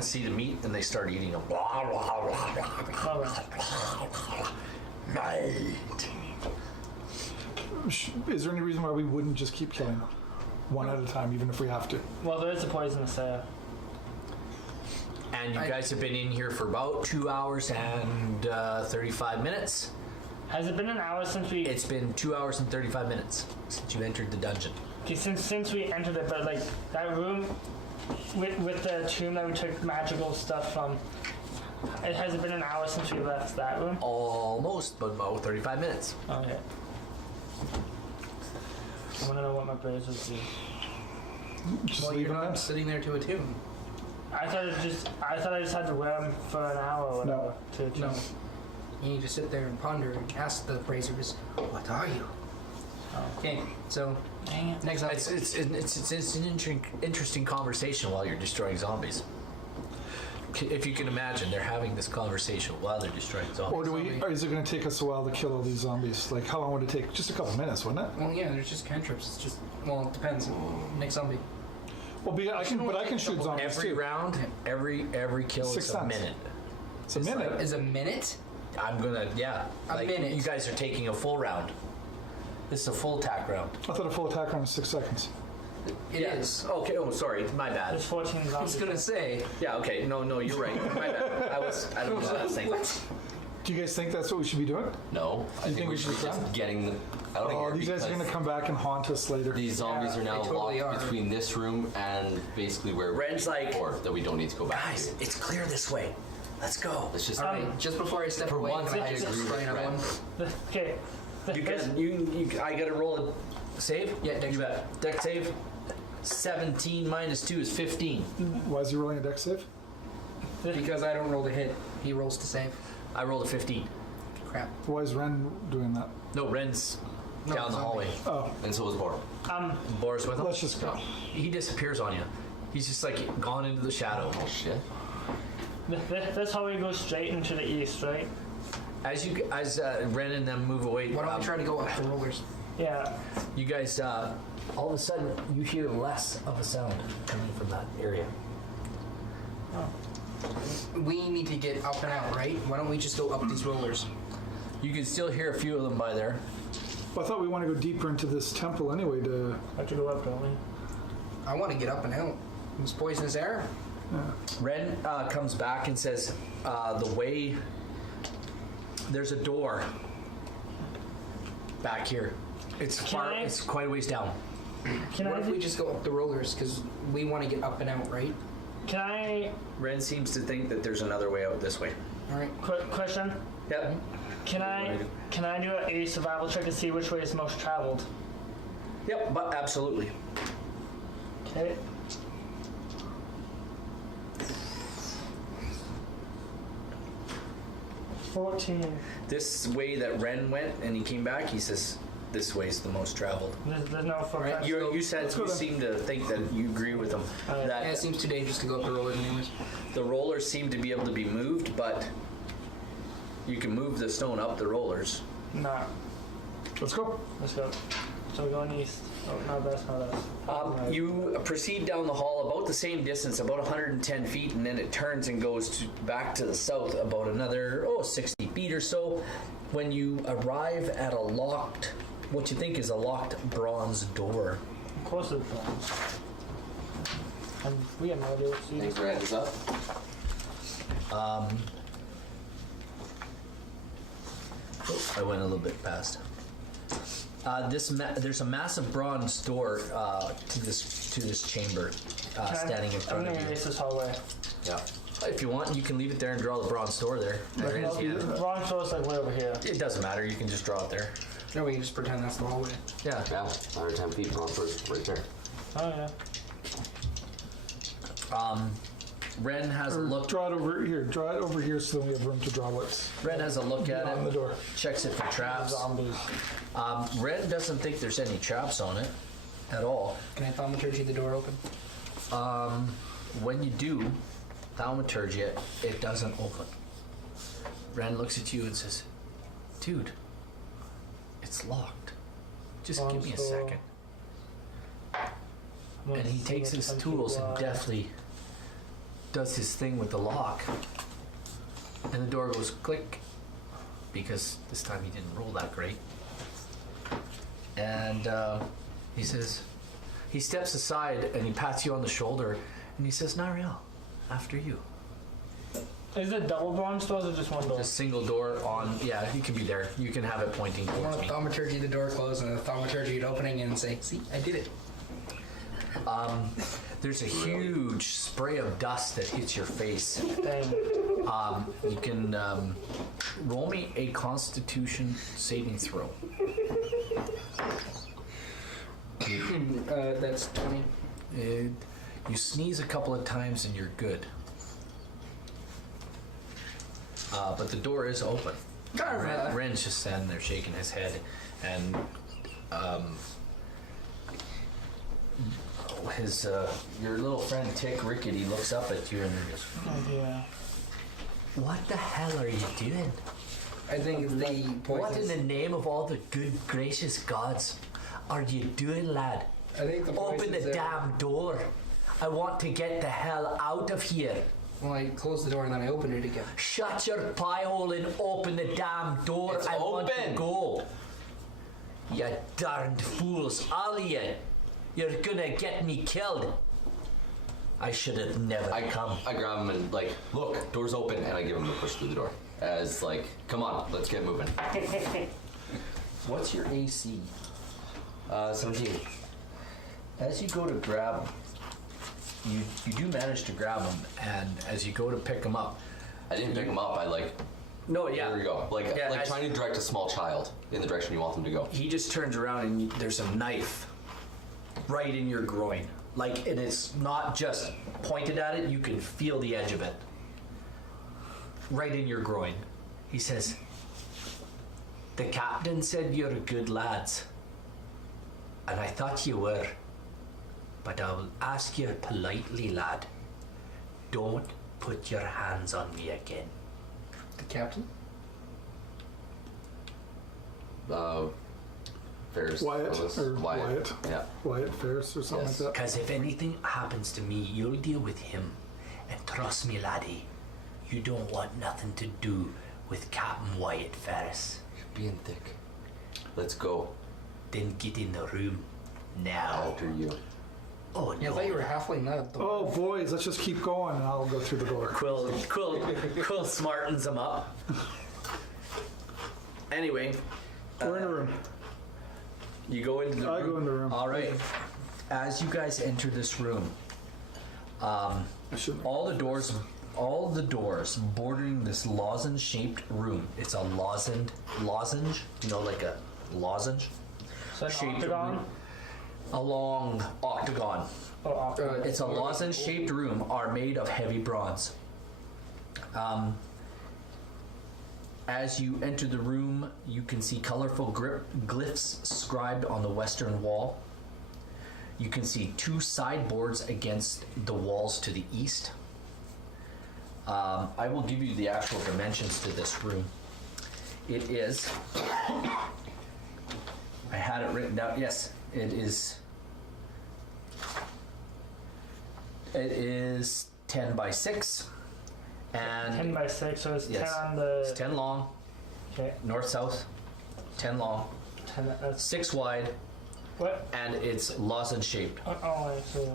see the meat and they start eating them. Is there any reason why we wouldn't just keep killing them one at a time, even if we have to? Well, there is a poisonous there. And you guys have been in here for about 2 hours and 35 minutes. Has it been an hour since we? It's been 2 hours and 35 minutes since you entered the dungeon. Okay, since we entered it, but like that room with the tomb that we took magical stuff from. It hasn't been an hour since we left that room. Almost, but about 35 minutes. Okay. I want to know what my braces do. Just Well, leave you're them not in. sitting there to attune. I thought I just had to wear them for an hour or whatever. To No. You need to sit there and ponder and ask the braziers, what are you? Okay, so next up. It's an interesting conversation while you're destroying zombies. If you can imagine, they're having this conversation while they're destroying zombies. Or is it going to take us a while to kill all these zombies? Like, how long would it take? Just a couple minutes, wouldn't it? Well, yeah, there's just cantrips. It's just, well, it depends. Next zombie. Well, I can shoot zombies Every too. round, every kill 6 is a times. minute. It's a minute. Is a minute? I'm gonna, yeah. A minute. You guys are taking a full round. This is a full attack round. I thought a full attack round was 6 seconds. It is. Okay. Oh, sorry. My bad. There's 14 zombies. I was gonna say. Yeah. Okay. No, you're right. My bad. I don't know what I was thinking. What? Do you guys think that's what we should be doing? No, I think we should be just getting them out of Oh, here these guys are because going to come back and haunt us later. these zombies Yeah, are now they totally locked are. between this room and basically where Ren's like, or that we don't need to go back guys, to. it's clear this way. Let's go. Let's just All right. Just before I step for away, once can I I just agree try with another Ren. one? Okay. You can. You. I gotta roll a save. Yeah, dex. You bet. Dex save. 17 minus 2 is 15. Why is he rolling a dex save? Because I don't roll to hit. He rolls to save. I rolled a 15. Crap. Why is Ren doing that? No, Ren's No, down the zombie. hallway. Oh, And so is Bor. Boris with him. let's just go. He disappears on you. He's just like gone into the shadow. Oh shit. That's how we go straight into the east, right? As Ren and them move away, Why don't we try to go up the rollers? Yeah. you guys all of a sudden you hear less of a sound coming from that area. We need to get up and out, right? Why don't we just go up these rollers? You can still hear a few of them by there. Well, I thought we want to go deeper into this temple anyway to... Have to go up, don't we? I want to get up and out. This poisonous air. Ren comes back and says, the way, there's a door back here. It's it's quite a ways down. Can What I? if we just go up the rollers? Because we want to get up and out, right? Can I? Ren seems to think that there's another way out this way. All right. Quick question. Yep. Can I do a survival check to see which way is most traveled? Yep, but absolutely. Okay. $14. This way that Ren went and he came back, he says, this way's the most traveled. There's no footprints. You said you seem to think that you agree with him. Yeah, it That seems too dangerous to go up the rollers anyways. the rollers seem to be able to be moved, but you can move the stone up the rollers. Nah. Let's go. Let's go. So we're going east. Oh, no, that's not us. Right. You proceed down the hall about the same distance, about 110 feet, and then it turns and goes back to the south about another 60 feet or so. When you arrive at a locked, what you think is a locked bronze door. Of course it's bronze. And we have no idea what to do. Thanks for heads up. I went a little bit past. There's a massive bronze door to this chamber standing in front I'm of gonna you. erase this hallway. Yeah. If you want, you can leave it there and draw the bronze door there. There it is, yeah. Bronze door's like way over here. It doesn't matter. You can just draw it there. No, we can just pretend that's the hallway. Yeah. Yeah, 110 feet from first, right there. Oh yeah. Ren has a Or look. draw it over here. Draw it over here so then we have room to draw what's Ren has a look at on the it. door. Checks it for traps. Zombies. Ren doesn't think there's any traps on it at all. Can I thaumaturgy the door open? When you do thaumaturgy it, it doesn't open. Ren looks at you and says, "Dude, it's locked. Just give me a second." And he takes his tools and deftly does his thing with the lock. And the door goes click, because this time he didn't roll that great. And he says, he steps aside and he pats you on the shoulder and he says, "Nariel, after you." Is it double bronze doors or just one door? Just single door on, yeah, you can be there. You can have it pointing I towards want me. to thaumaturgy the door closed and thaumaturgy it opening and say, "See, I did it." There's a huge spray of dust that hits your face. Dang. You can roll me a Constitution saving throw. That's 20. You sneeze a couple of times and you're good. But the door is open. Ren's just standing there shaking his head, and your little friend Tick Rickety looks up at you and goes, Oh yeah. "What the hell are you doing? I think the What in poisonous... the name of all the good gracious gods are you doing, lad? I think the Open poisonous the air- damn door. I want to get the hell out of here. Well, I closed the door and then I opened it again. Shut your pie hole and open the damn door. It's I want to open. go." You darned fools, all of you. You're gonna get me killed. I should have never come. I grab him and like, look, door's open, and I give him a push through the door. As like, come on, let's get moving. What's your AC? 17. As you go to grab him, you do manage to grab him, and as you go to pick him up, I didn't pick him up. I like. no, yeah, There you go. Like Yeah, trying to direct a small child in the direction you want them to go. he just turns around and there's a knife right in your groin. Like, and it's not just pointed at it, you can feel the edge of it. Right in your groin. He says, "The captain said you're good lads. And I thought you were. But I will ask you politely, lad. Don't put your hands on me again." The captain? Ferris. Wyatt, Willis. or Wyatt. Yeah. Wyatt Ferris or something Yes. like that. Because if anything happens to me, you'll deal with him. And trust me, laddie, you don't want nothing to do with Captain Wyatt Ferris. You're being thick. Let's go. Then get in the room now. After you. Oh Yeah, I no. thought you were halfling, not a dwarf. Oh, boys, let's just keep going and I'll go through the door. Quill smartens him up. Anyway, We're in a room. you go into the room. I go in the room. All right. As you guys enter this room, I shouldn't. all the doors bordering this lozenge-shaped room. It's a lozenge, you know, like a lozenge. So an Shaped octagon? room. A long octagon. Oh, octagon. It's a lozenge-shaped room, are made of heavy bronze. As you enter the room, you can see colorful glyphs scribed on the western wall. You can see two sideboards against the walls to the east. I will give you the actual dimensions to this room. It is, I had it written down, yes, it is 10 by 6. And 10 by 6, so it's Yes. 10 on the. it's 10 long, Okay, north south, 10 long, 10. That's 6 wide, what? and it's lozenge shaped. Oh, I see.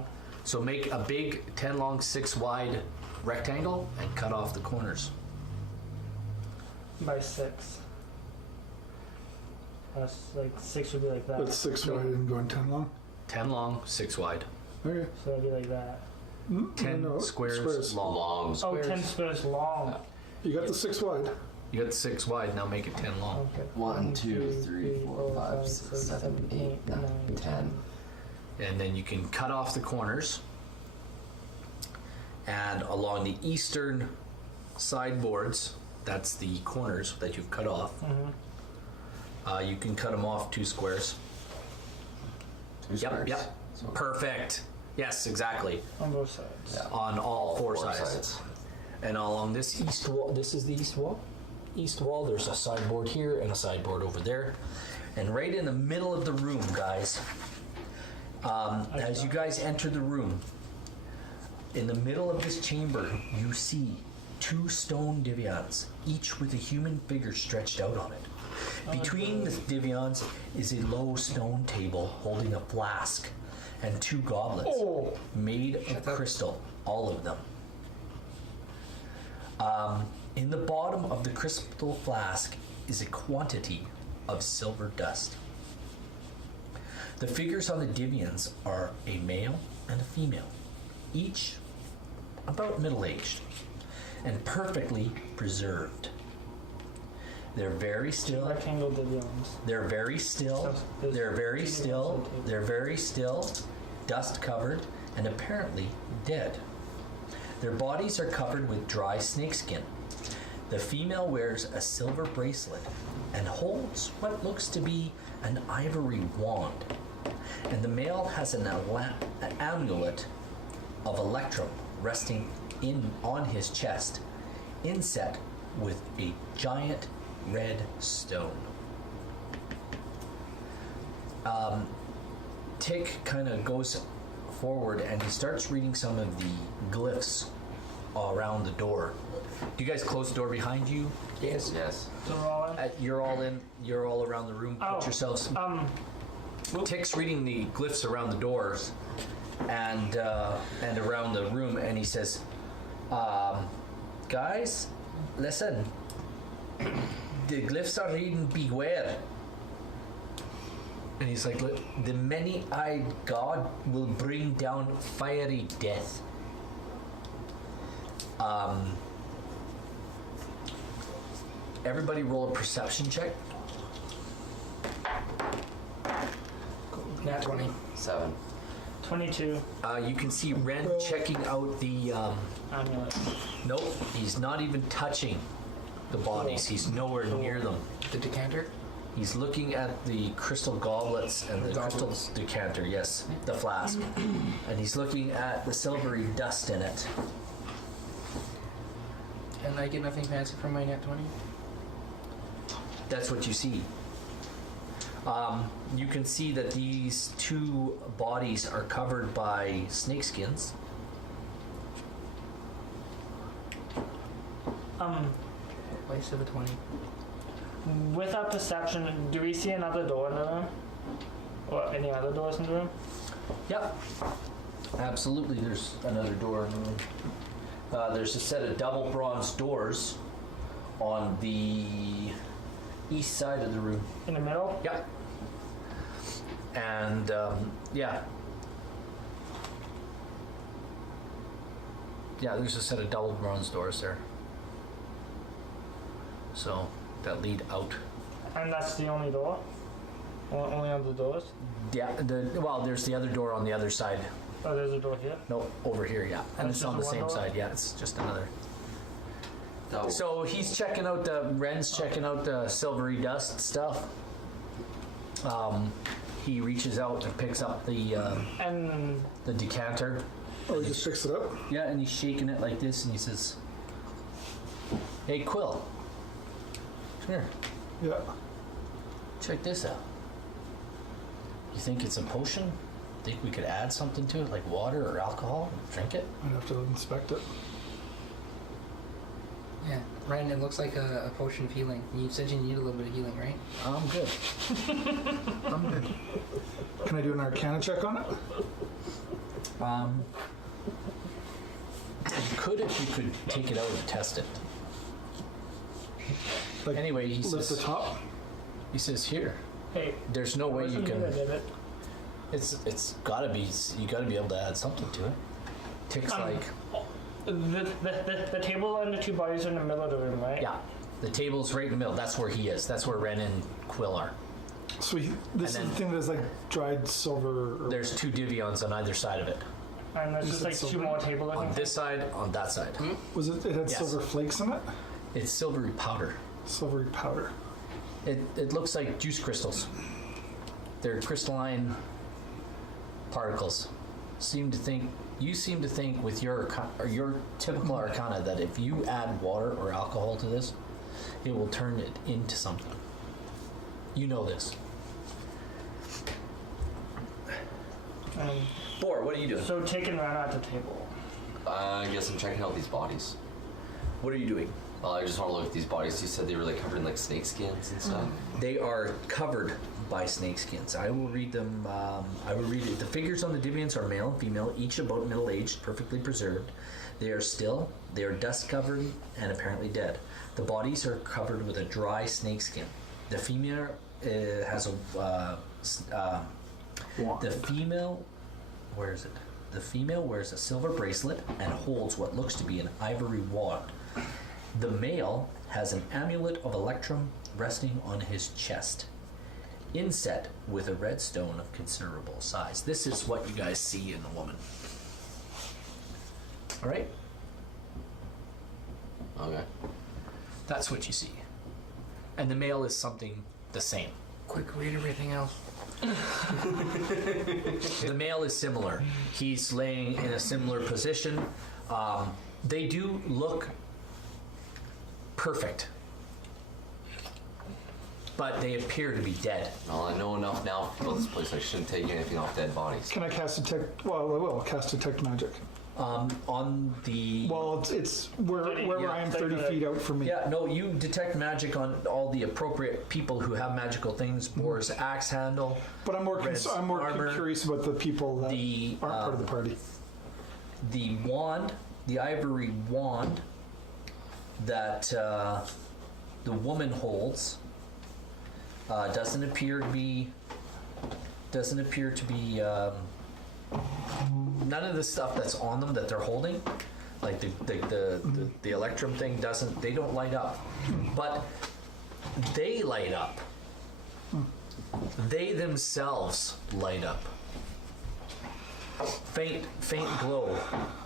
So make a big 10 long, 6 wide rectangle and cut off the corners. By 6. That's like 6 would be like that. That's 6 wide and going 10 long. 10 long, 6 wide. Okay. So it'd be like that. 10 No, squares long. Long. Oh, Squares. 10 squares long. You got the 6 wide. You got the 6 wide, now make it 10 long. Okay. 1, 2, 3, 4, 5, 6, 7, 8, 9, 10. And then you can cut off the corners. And along the eastern sideboards, that's the corners that you've cut off. You can cut them off 2 squares. 2 squares. Yep. So Perfect. Yes, exactly. On both sides. Yeah. On all 4 4 sides. And along this east wall, this is the east wall. East wall, there's a sideboard here and a sideboard over there. And right in the middle of the room, guys, as you guys enter the room, in the middle of this chamber, you see 2 stone divyans, each with a human figure stretched out on it. Between the divyans is a low stone table holding a flask and 2 goblets made of crystal, all of them. In the bottom of the crystal flask is a quantity of silver dust. The figures on the divyans are a male and a female, each about middle-aged and perfectly preserved. They're very still. Rectangle divisions. They're very still. They're very still. They're very still, dust covered, and apparently dead. Their bodies are covered with dry snakeskin. The female wears a silver bracelet and holds what looks to be an ivory wand. And the male has an amulet of electrum resting on his chest, inset with a giant red stone. Tick kind of goes forward and he starts reading some of the glyphs around the door. Do you guys close the door behind you? Yes. Yes. So we're all in. You're all in. You're all around the room. Oh, Put yourselves. Whoop. Tick's reading the glyphs around the doors, and around the room, and he says, "Guys, listen. The glyphs are reading beware." And he's like, "Look, the many-eyed god will bring down fiery death." Everybody roll a perception check. Nat 20. 7. 22 You can see Ren checking out the. amulet. Nope, he's not even touching the bodies. He's nowhere near them. The decanter. He's looking at the crystal goblets and the crystal decanter. Yes, the flask, and he's looking at the silvery dust in it. And I get nothing fancy from my nat 20. That's what you see. You can see that these two bodies are covered by snakeskins. Place of a 20. With our perception, do we see another door in the room? Or any other doors in the room? Yep. Absolutely, there's another door in the room. There's a set of double bronze doors on the east side of the room. In the middle? Yep. And, yeah. Yeah, there's a set of double bronze doors there. So, that lead out. And that's the only door? Only other doors? Yeah, well, there's the other door on the other side. Oh, there's a door here? No, over here, yeah. And That's it's on the just same one door? side, yeah, it's just another. Oh. So he's checking out Ren's checking out the silvery dust stuff. He reaches out and picks up And the decanter. Oh, he just picks it up? Yeah, and he's shaking it like this, and he says, "Hey, Quill, come here. Yeah. Check this out. You think it's a potion? Think we could add something to it, like water or alcohol, and drink it?" I'd have to inspect it. Yeah. Ryan, it looks like a potion of healing. You said you need a little bit of healing, right? I'm good. I'm good. Can I do an Arcana check on it? You could if you could take it out and test it. Like, Anyway, he lift the says, top? "Here. hey, There's no way you wasn't can. me that did it. It's gotta be. You gotta be able to add something to it." Tick's like, The table and the two bodies are in the middle of the room, right? "Yeah, the table's right in the middle. That's where he is. That's where Ren and Quill are. So this And is the then- thing that's like dried silver. Or There's two Divions on either side of it. And there's Is just it like two silver? more table On this side, on that side. was it? It had Yes. silver flakes in it. It's silvery powder. Silvery powder. It looks like juice crystals. They're crystalline particles. You seem to think with your typical arcana that if you add water or alcohol to this, it will turn it into something. You know this. Boar, what are you doing? So taking Ren at the table. I guess I'm checking out these bodies. What are you doing? I just want to look at these bodies. You said they were like covered in like snake skins and stuff. They are covered by snakeskins. I will read them. I will read it. The figures on the Divians are male and female, each about middle-aged, perfectly preserved. They are still. They are dust-covered and apparently dead. The bodies are covered with a dry snakeskin. The female has a. The female. Where is it? The female wears a silver bracelet and holds what looks to be an ivory wand. The male has an amulet of electrum resting on his chest, inset with a red stone of considerable size. This is what you guys see in the woman. All right? Okay. That's what you see. And the male is something the same. Quick, read everything else. The male is similar. He's laying in a similar position. They do look perfect, but they appear to be dead. Well, I know enough now about this place. I shouldn't take anything off dead bodies. Can I cast detect? Well, I will cast detect magic. On the Well, it's wherever Yeah, I am it's like 30 the- feet out from me. yeah, no, you detect magic on all the appropriate people who have magical things. Boar's axe handle, But I'm more Red's armor, curious about the people that the aren't part of the party. the wand, the ivory wand that the woman holds doesn't appear to be none of the stuff that's on them that they're holding, like the electrum thing they don't light up, but they light up. They themselves light up. Faint glow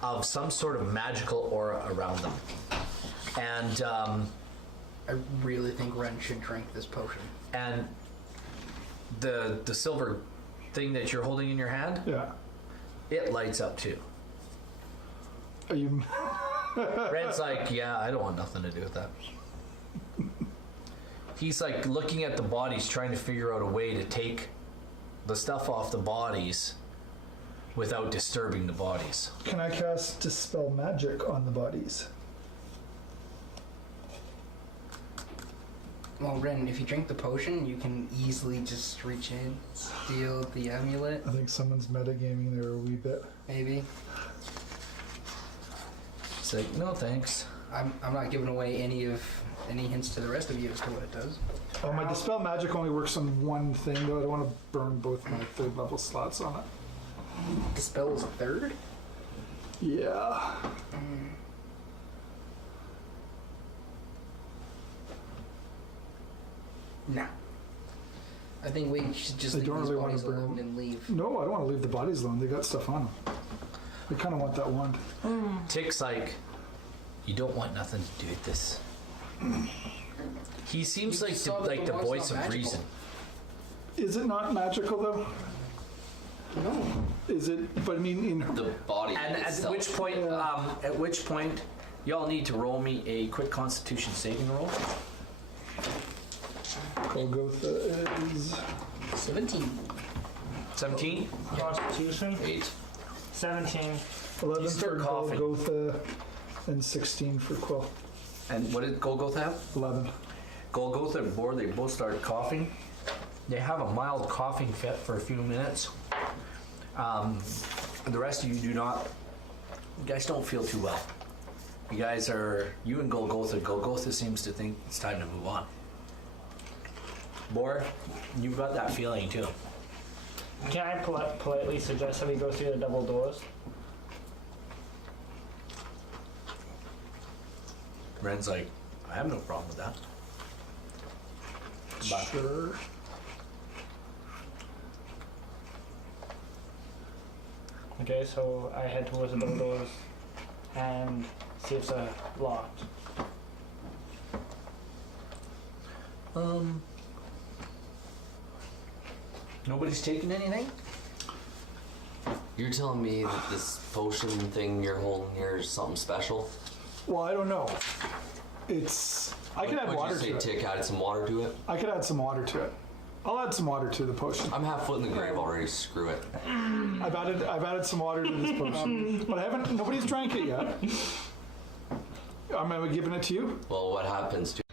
of some sort of magical aura around them. And I really think Ren should drink this potion. and the silver thing that you're holding in your hand, Yeah. it lights up too. Are you? Red's like, yeah, I don't want nothing to do with that. He's like looking at the bodies, trying to figure out a way to take the stuff off the bodies without disturbing the bodies. Can I cast Dispel Magic on the bodies? Well, Ren, if you drink the potion, you can easily just reach in, steal the amulet, I think someone's metagaming there a wee bit. maybe. It's like, no thanks. I'm not giving away any hints to the rest of you as to what it does. Oh, my Dispel Magic only works on one thing, though. I don't want to burn both my 3rd level slots on it. The spell is 3rd? Yeah. No. I think we should just I leave don't these really wanna bodies burn- alone and leave. No, I don't want to leave the bodies alone. They got stuff on them. I kind of want that wand. Tick's like, you don't want nothing to do with this. He seems You like saw that like the the wand's voice not of magical. reason. Is it not magical, though? No. Is it? But I mean, in The body And at itself. which point, y'all need to roll me a quick Constitution saving roll. Golgotha is 17. 17. Constitution, 8. 17. 11 You for start coughing. Golgotha and 16 for Quill. And what did Golgotha have? 11. Golgotha and Boar, they both start coughing. They have a mild coughing fit for a few minutes. The rest of you do not. You guys don't feel too well. You and Golgotha seems to think it's time to move on. Boar, you've got that feeling too. Can I politely suggest that we go through the double doors? Ren's like, I have no problem with that. But Sure. Okay, so I head towards the double doors and see if they're locked. nobody's taking anything? You're telling me that this potion thing you're holding here is something special? Well, I don't know. It's. I could add water Would you to say it. Tick added some water to it? I could add some water to it. I'll add some water to the potion. I'm half foot in the grave already. Screw it. I've added some water to this potion, but I haven't. Nobody's drank it yet. Am I giving it to you? Well, what happens to